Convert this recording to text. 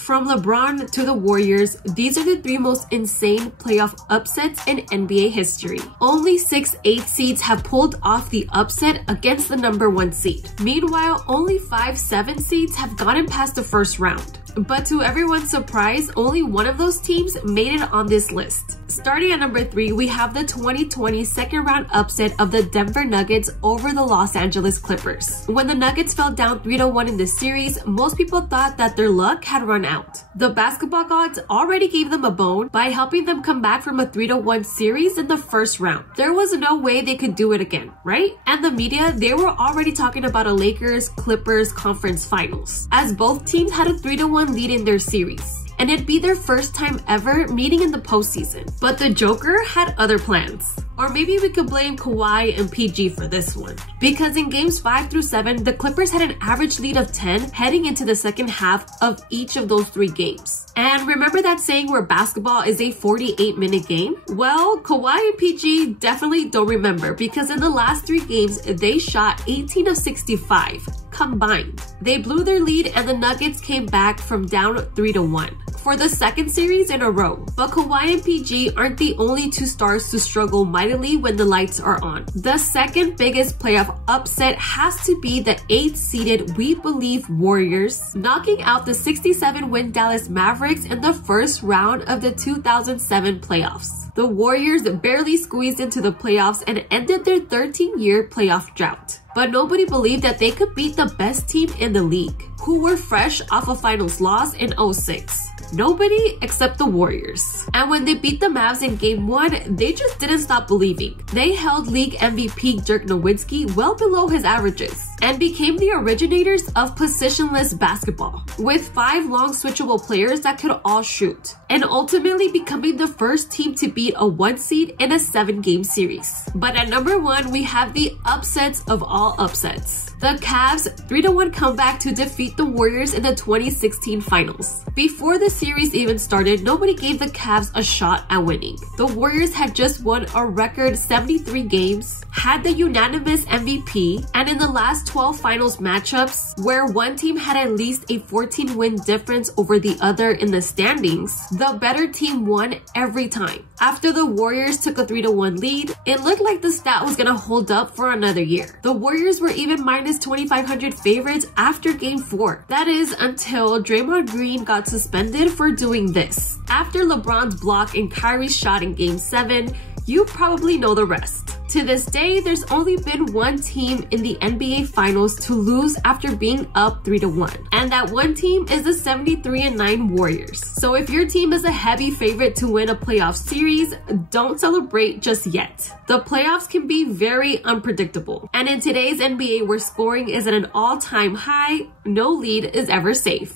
from LeBron to the Warriors, these are the 3 most insane playoff upsets in NBA history. Only 6 8 seeds have pulled off the upset against the number 1 seed. Meanwhile, only 5 7 seeds have gotten past the first round. But to everyone's surprise, only one of those teams made it on this list. Starting at number 3, we have the 2020 second round upset of the Denver Nuggets over the Los Angeles Clippers. When the Nuggets fell down 3-1 in this series, most people thought that their luck had run out. The basketball gods already gave them a bone by helping them come back from a 3-1 series in the first round. There was no way they could do it again, right? And the media, they were already talking about a Lakers-Clippers conference finals, as both teams had a 3-1 lead in their series, and it'd be their first time ever meeting in the postseason. But the Joker had other plans. Or maybe we could blame Kawhi and PG for this one. Because in games 5 through 7, the Clippers had an average lead of 10 heading into the second half of each of those 3 games. And remember that saying where basketball is a 48-minute game? Well, Kawhi and PG definitely don't remember, because in the last 3 games, they shot 18 of 65 combined. They blew their lead and the Nuggets came back from down 3-1 for the second series in a row. But Kawhi and PG aren't the only 2 stars to struggle mightily when the lights are on. The second biggest playoff upset has to be the 8th-seeded We Believe Warriors, knocking out the 67-win Dallas Mavericks in the first round of the 2007 playoffs. The Warriors barely squeezed into the playoffs and ended their 13-year playoff drought. But nobody believed that they could beat the best team in the league, who were fresh off a finals loss in 06. Nobody except the Warriors. And when they beat the Mavs in game 1, they just didn't stop believing. They held league MVP Dirk Nowitzki well below his averages and became the originators of positionless basketball, with 5 long switchable players that could all shoot, and ultimately becoming the first team to beat a 1 seed in a 7-game series. But at number 1, we have the upsets of all upsets. The Cavs' 3-1 comeback to defeat the Warriors in the 2016 finals. Before the series even started, nobody gave the Cavs a shot at winning. The Warriors had just won a record 73 games, had the unanimous MVP, and in the last 12 finals matchups, where one team had at least a 14-win difference over the other in the standings, the better team won every time. After the Warriors took a 3-1 lead, it looked like the stat was gonna hold up for another year. The Warriors were even minus 2,500 favorites after game 4. That is until Draymond Green got suspended for doing this. After LeBron's block and Kyrie's shot in game 7, you probably know the rest. To this day, there's only been one team in the NBA Finals to lose after being up 3-1. And that one team is the 73-9 Warriors. So if your team is a heavy favorite to win a playoff series, don't celebrate just yet. The playoffs can be very unpredictable. And in today's NBA, where scoring is at an all-time high, no lead is ever safe.